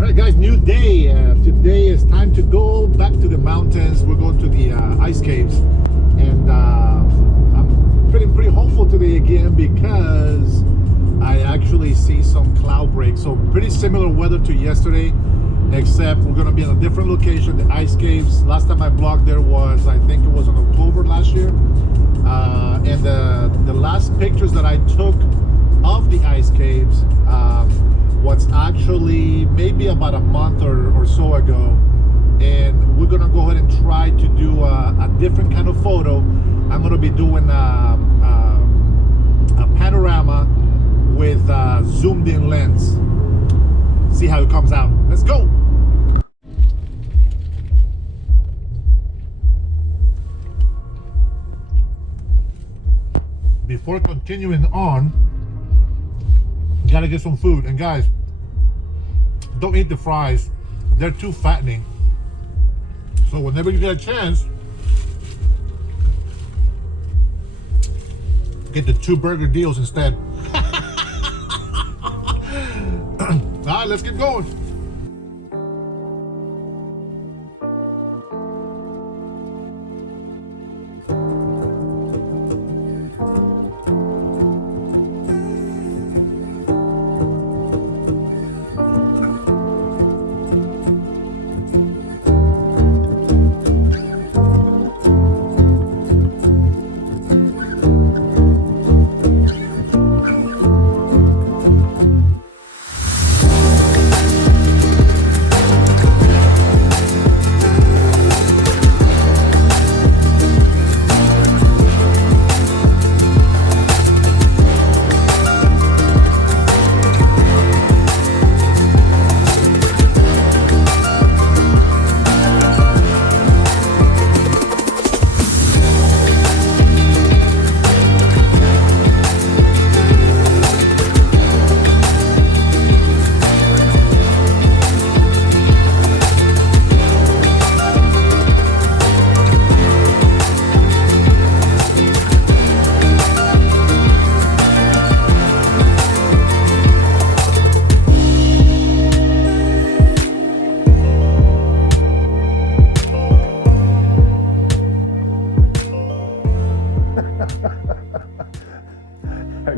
Alright guys, new day. Today is time to go back to the mountains. We're going to the ice caves, and I'm feeling pretty hopeful today again because I actually see some cloud breaks. So pretty similar weather to yesterday, except we're going to be in a different location, the ice caves. Last time I vlogged there was, I think it was in October last year, and the last pictures that I took of the ice caves was actually maybe about a month or so ago, and we're gonna go ahead and try to do a different kind of photo. I'm gonna be doing a panorama with a zoomed in lens. See how it comes out. Let's go. Before continuing on, gotta get some food. And guys, don't eat the fries, they're too fattening. So whenever you get a chance, get the 2 burger deals instead. All right, let's get going.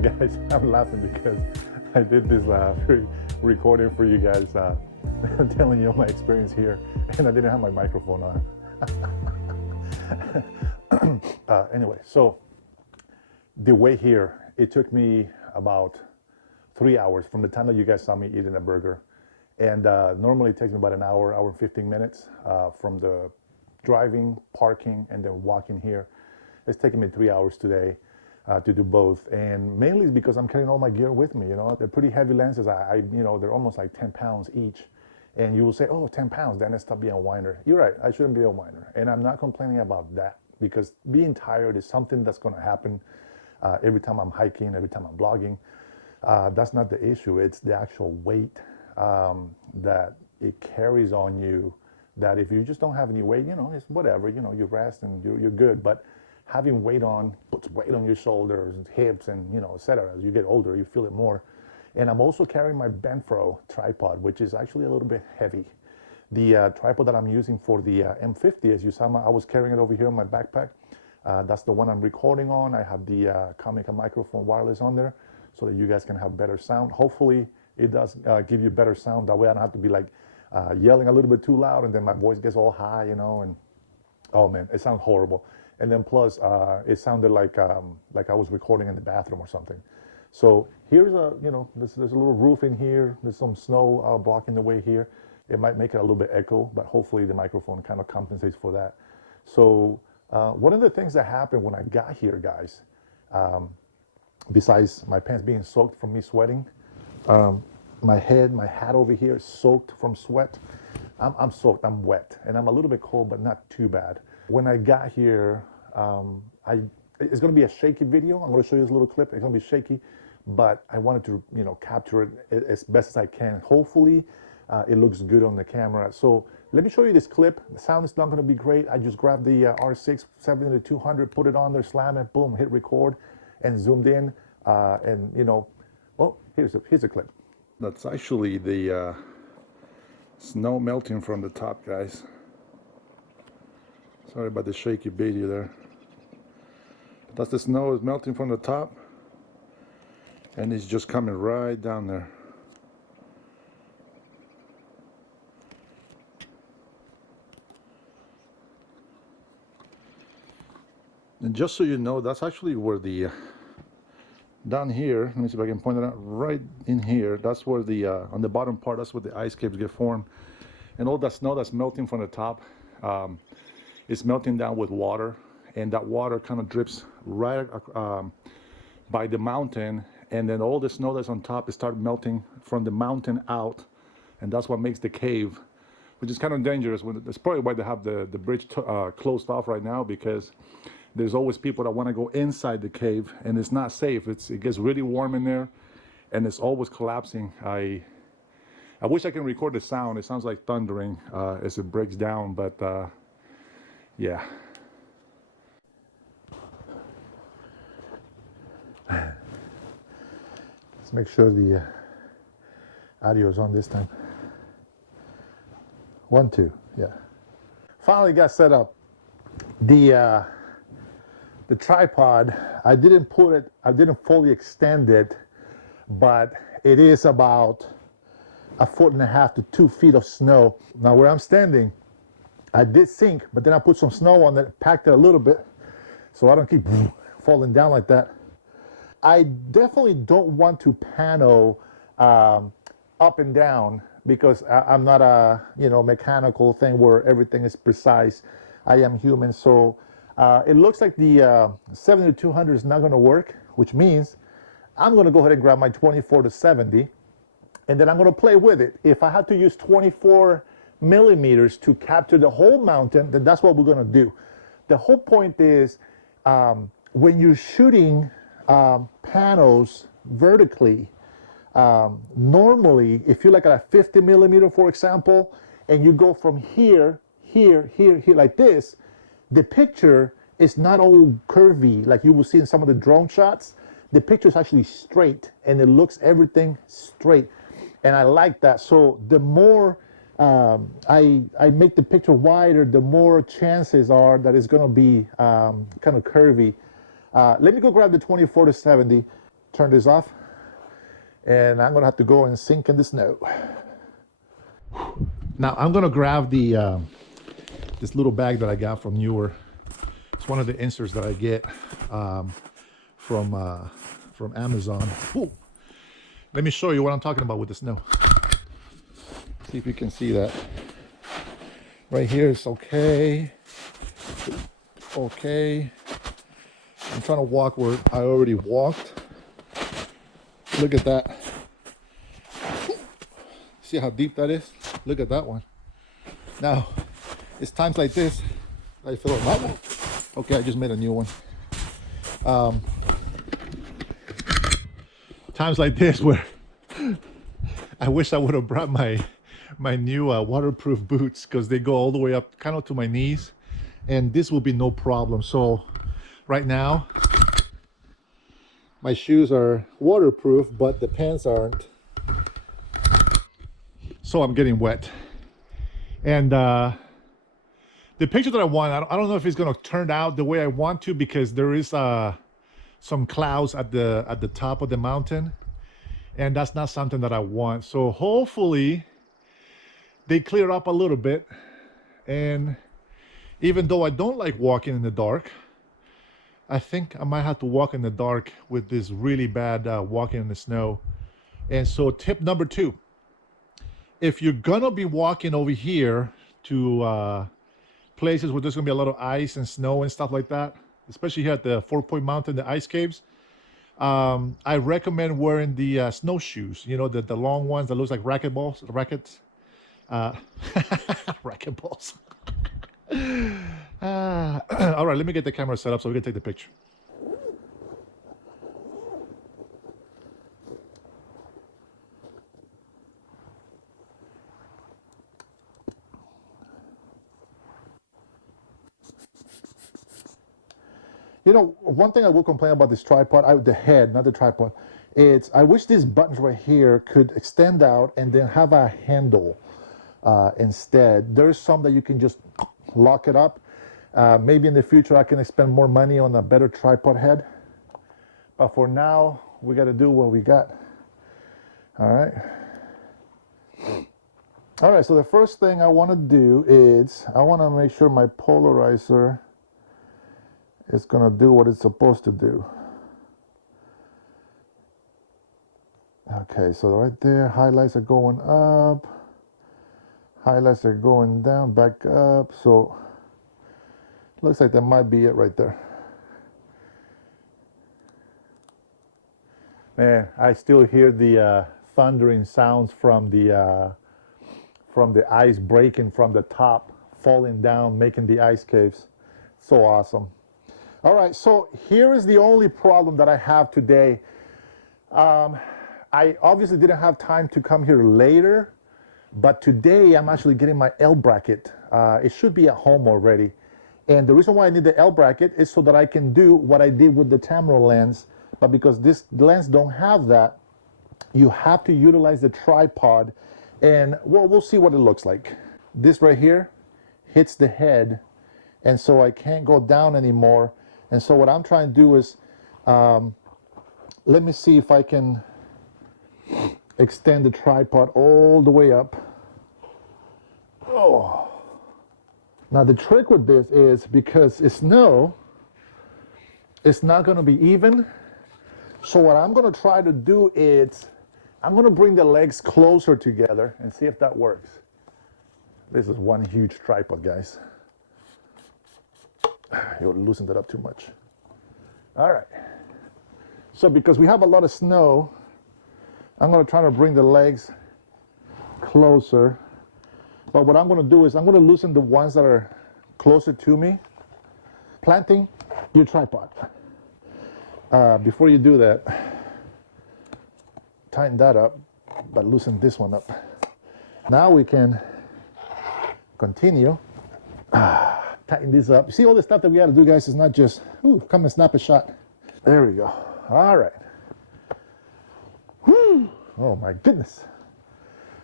Guys, I'm laughing because I did this recording for you guys, telling you my experience here, and I didn't have my microphone on. Anyway, so the way here, it took me about 3 hours from the time that you guys saw me eating a burger, and normally it takes me about an hour and 15 minutes from the driving, parking, and then walking here. It's taking me 3 hours today. To do both, and mainly because I'm carrying all my gear with me. You know, they're pretty heavy lenses. You know, they're almost like 10 pounds each, and you will say, oh, 10 pounds, then stop being a whiner. You're right, I shouldn't be a whiner, and I'm not complaining about that, because being tired is something that's going to happen every time I'm hiking, every time I'm vlogging. That's not the issue. It's the actual weight that it carries on you, that if you just don't have any weight, you know, it's whatever, you know, you rest and you're good. But having weight on puts weight on your shoulders, hips, and, you know, etc. As you get older, you feel it more. And I'm also carrying my Benfro tripod, which is actually a little bit heavy. The tripod that I'm using for the M50, as you saw, I was carrying it over here in my backpack. That's the one I'm recording on. I have the Comica microphone wireless on there so that you guys can have better sound. Hopefully it does give you better sound. That way I don't have to be like yelling a little bit too loud and then my voice gets all high, you know, and oh man, it sounds horrible. And then plus, it sounded like I was recording in the bathroom or something. So here's you know, there's a little roof in here. There's some snow blocking the way here. It might make it a little bit echo, but hopefully the microphone kind of compensates for that. So one of the things that happened when I got here, guys, besides my pants being soaked from me sweating, my hat over here is soaked from sweat. I'm soaked, I'm wet, and I'm a little bit cold, but not too bad. When I got here, it's going to be a shaky video. I'm going to show you this little clip. It's going to be shaky, but I wanted to, you know, capture it as best as I can. Hopefully, it looks good on the camera. So let me show you this clip. The sound is not going to be great. I just grabbed the R6 70-200, put it on there, slam it, boom, hit record, and zoomed in. And you know, well, here's a clip. That's actually the Snow melting from the top, guys. Sorry about the shaky video there. That's the snow is melting from the top, and it's just coming right down there. And just so you know, that's actually where the down here, let me see if I can point it out, right in here, that's where the on the bottom part, that's where the ice caps get formed. And all that snow that's melting from the top is melting down with water, and that water kind of drips right by the mountain, and then all the snow that's on top is start melting from the mountain out, and that's what makes the cave, which is kind of dangerous. That's probably why they have the bridge closed off right now, because there's always people that want to go inside the cave, and it's not safe. It gets really warm in there, and it's always collapsing. I wish I can record the sound. It sounds like thundering as it breaks down, but yeah. Let's make sure the audio is on this time. 1, 2, yeah. Finally got set up. The tripod, I didn't fully extend it, but it is about 1.5 to 2 feet of snow. Now where I'm standing, I did sink, but then I put some snow on it, packed it a little bit, so I don't keep falling down like that. I definitely don't want to pano up and down, because I'm not a mechanical thing where everything is precise. I am human, so it looks like the 70-200 is not going to work, which means I'm going to go ahead and grab my 24-70, and then I'm going to play with it. If I have to use 24 millimeters to capture the whole mountain, then that's what we're going to do. The whole point is when you're shooting panels vertically, normally if you're like at a 50 millimeter, for example, and you go from here, like this, the picture is not all curvy like you will see in some of the drone shots. The picture is actually straight, and it looks everything straight, and I like that. So the more I make the picture wider, the more chances are that it's going to be kind of curvy. Let me go grab the 24-70, turn this off, and I'm going to have to go and sink in the snow. Now I'm going to grab the this little bag that I got from Newer. It's one of the inserts that I get from Amazon. Ooh. Let me show you what I'm talking about with the snow. See if you can see that. Right here is okay. Okay. I'm trying to walk where I already walked. Look at that. See how deep that is? Look at that one. Now, it's times like this I feel like, okay, I just made a new one. Times like this where I wish I would have brought my new waterproof boots, because they go all the way up kind of to my knees, and this will be no problem. So right now my shoes are waterproof, but the pants aren't, so I'm getting wet. And the picture that I want, I don't know if it's going to turn out the way I want to, because there is some clouds at the top of the mountain, and that's not something that I want. So hopefully they clear up a little bit. And even though I don't like walking in the dark, I think I might have to walk in the dark with this really bad walking in the snow. And so tip number 2, if you're gonna be walking over here to places where there's gonna be a lot of ice and snow and stuff like that, especially here at the 4-Point Mountain, the ice caves, I recommend wearing the snowshoes, you know, the long ones that looks like rackets. Racket balls. All right, let me get the camera set up so we can take the picture. You know, one thing I will complain about this tripod, the head, not the tripod, it's I wish these buttons right here could extend out and then have a handle. instead. There's some that you can just lock it up. Maybe in the future I can spend more money on a better tripod head. But for now, we got to do what we got. All right. All right, so the first thing I want to do is I want to make sure my polarizer is going to do what it's supposed to do. Okay, so right there, highlights are going up, highlights are going down, back up. So looks like that might be it right there. Man, I still hear the thundering sounds from the ice breaking from the top, falling down, making the ice caves. So awesome. All right, so here is the only problem that I have today. I obviously didn't have time to come here later, but today I'm actually getting my L bracket. It should be at home already. And the reason why I need the L bracket is so that I can do what I did with the Tamron lens, but because this lens don't have that, you have to utilize the tripod, and well, we'll see what it looks like. This right here hits the head, and so I can't go down anymore. And so what I'm trying to do is, let me see if I can extend the tripod all the way up. Oh. Now the trick with this is, because it's snow, it's not going to be even. So what I'm going to try to do is, I'm going to bring the legs closer together and see if that works. This is one huge tripod, guys. You loosened it up too much. All right. So because we have a lot of snow, I'm going to try to bring the legs closer. But what I'm going to do is I'm going to loosen the ones that are closer to me. Planting your tripod. Before you do that, tighten that up, but loosen this one up. Now we can continue. Tighten this up. You see all the stuff that we got to do, guys, is not just, ooh, come and snap a shot. There we go. All right. Whew. Oh my goodness.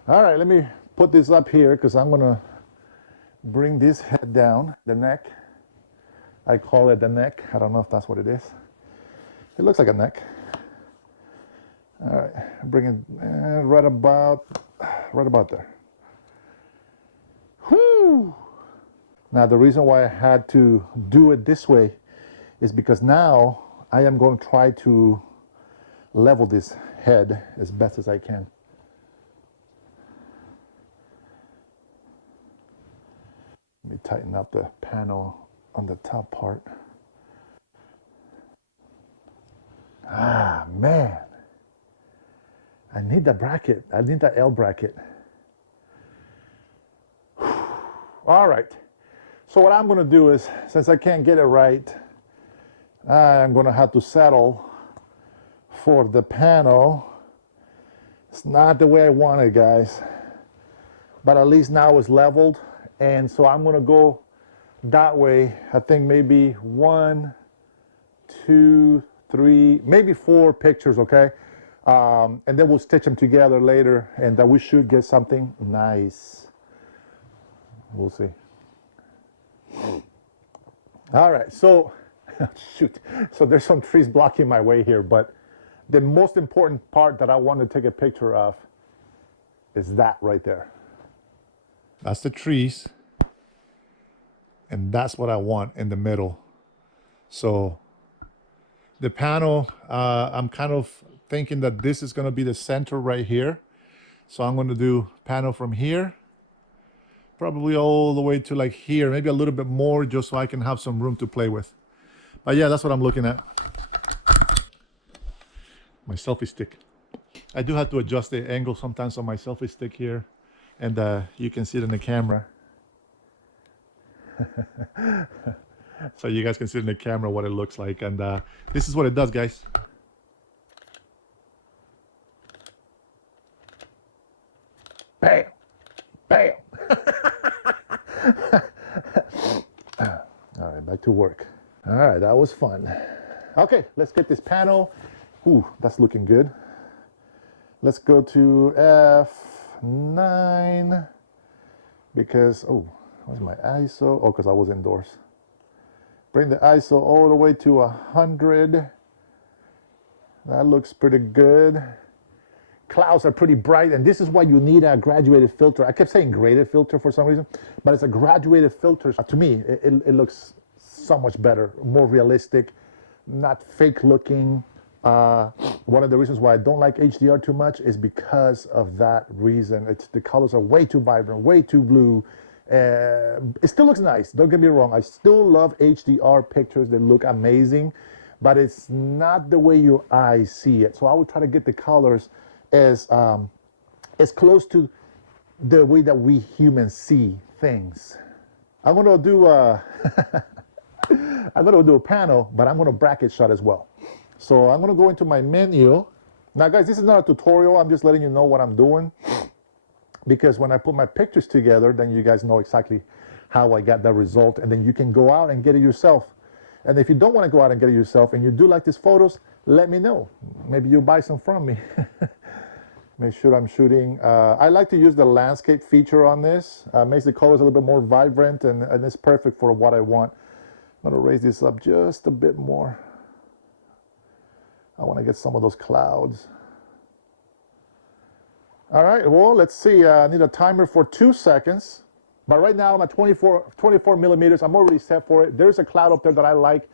All right, let me put this up here because I'm going to bring this head down, the neck. I call it the neck. I don't know if that's what it is. It looks like a neck. All right, bring it right about there. Whew. Now the reason why I had to do it this way is because now I am going to try to level this head as best as I can. Let me tighten up the panel on the top part. Ah, man. I need the bracket. I need the L bracket. All right. So what I'm going to do is, since I can't get it right, I'm going to have to settle for the panel. It's not the way I want it, guys. But at least now it's leveled. And so I'm going to go that way. I think maybe 1, 2, 3, maybe 4 pictures, okay? And then we'll stitch them together later, and that we should get something nice. We'll see. All right, so, shoot. So there's some trees blocking my way here, but the most important part that I want to take a picture of is that right there. That's the trees, and that's what I want in the middle. So the panel, I'm kind of thinking that this is going to be the center right here. So I'm going to do panel from here, probably all the way to like here, maybe a little bit more, just so I can have some room to play with. But yeah, that's what I'm looking at. My selfie stick. I do have to adjust the angle sometimes on my selfie stick here, and you can see it in the camera. So you guys can see in the camera what it looks like, and this is what it does, guys. Bam! Bam! All right, back to work. All right, that was fun. Okay, let's get this panel. Ooh, that's looking good. Let's go to F9. because, oh, where's my ISO? Oh, because I was indoors. Bring the ISO all the way to 100. That looks pretty good. Clouds are pretty bright, and this is why you need a graduated filter. I kept saying graded filter for some reason, but it's a graduated filter. To me, it looks so much better, more realistic, not fake looking. One of the reasons why I don't like HDR too much is because of that reason. The colors are way too vibrant, way too blue. It still looks nice, don't get me wrong. I still love HDR pictures, they look amazing, but it's not the way your eyes see it. So I would try to get the colors as close to the way that we humans see things. I'm gonna do I'm gonna do a panel, but I'm gonna bracket shot as well. So I'm gonna go into my menu. Now guys, this is not a tutorial, I'm just letting you know what I'm doing, because when I put my pictures together, then you guys know exactly how I got that result, and then you can go out and get it yourself. And if you don't want to go out and get it yourself, and you do like these photos, let me know. Maybe you'll buy some from me. Make sure I'm shooting. I like to use the landscape feature on this. Makes the colors a little bit more vibrant, and it's perfect for what I want. I'm gonna raise this up just a bit more. I want to get some of those clouds. All right, well, let's see. I need a timer for 2 seconds. But right now I'm at 24 millimeters. I'm already set for it. There's a cloud up there that I like.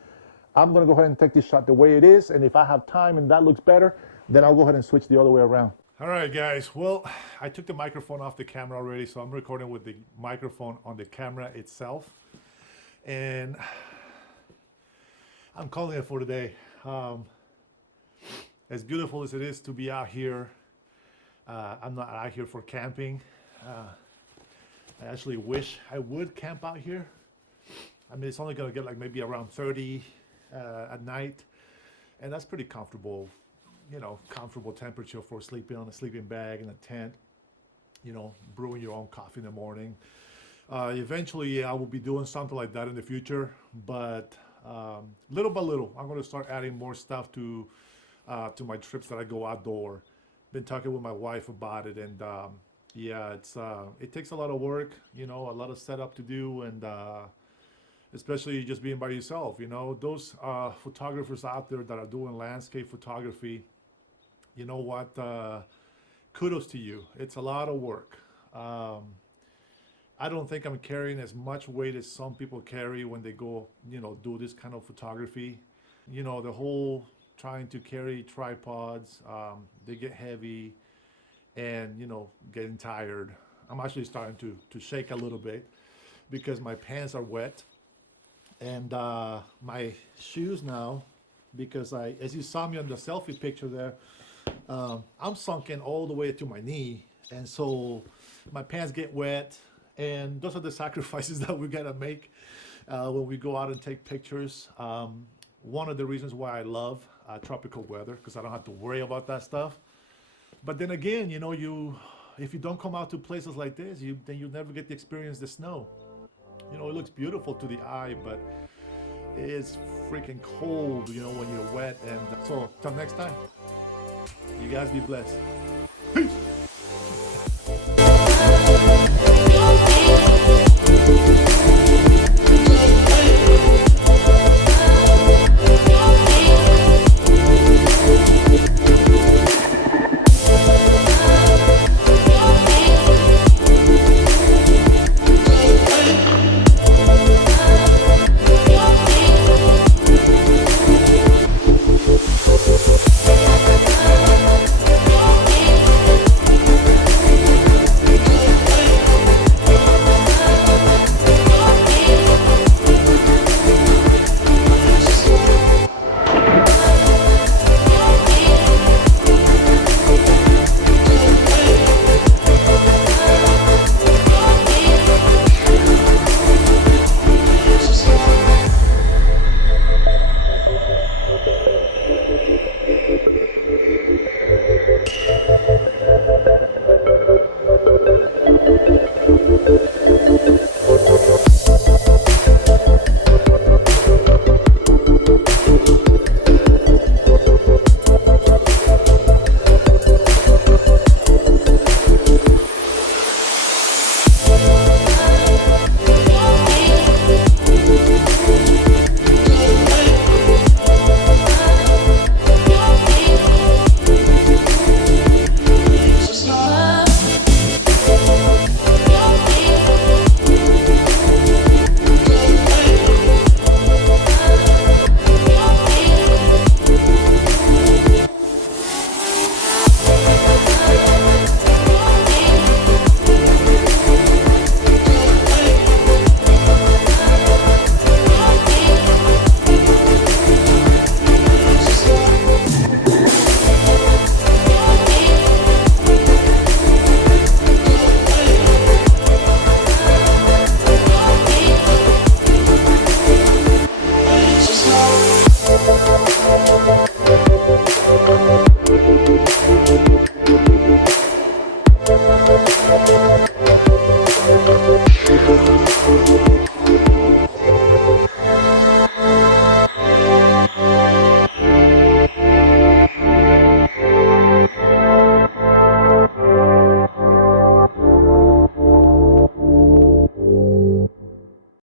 I'm gonna go ahead and take this shot the way it is. And if I have time and that looks better, then I'll go ahead and switch the other way around. All right, guys. Well, I took the microphone off the camera already, so I'm recording with the microphone on the camera itself. And I'm calling it for today. As beautiful as it is to be out here, I'm not out here for camping. I actually wish I would camp out here. I mean, it's only gonna get like maybe around 30 at night, and that's pretty comfortable, you know, comfortable temperature for sleeping on a sleeping bag in a tent, you know, brewing your own coffee in the morning. Eventually, I will be doing something like that in the future, but little by little, I'm gonna start adding more stuff to my trips that I go outdoor. Been talking with my wife about it, and yeah, it takes a lot of work, you know, a lot of setup to do, and especially just being by yourself, you know. Those photographers out there that are doing landscape photography, you know what, kudos to you. It's a lot of work. I don't think I'm carrying as much weight as some people carry when they go, you know, do this kind of photography. You know, the whole trying to carry tripods, they get heavy, and, you know, getting tired. I'm actually starting to shake a little bit because my pants are wet, and my shoes now, because as you saw me on the selfie picture there, I'm sunken all the way to my knee, and so my pants get wet, and those are the sacrifices that we gotta make when we go out and take pictures. One of the reasons why I love tropical weather, because I don't have to worry about that stuff. But then again, you know, if you don't come out to places like this, then you never get to experience the snow. You know, it looks beautiful to the eye, but it's freaking cold, you know, when you're wet. And so, till next time, you guys be blessed. Peace.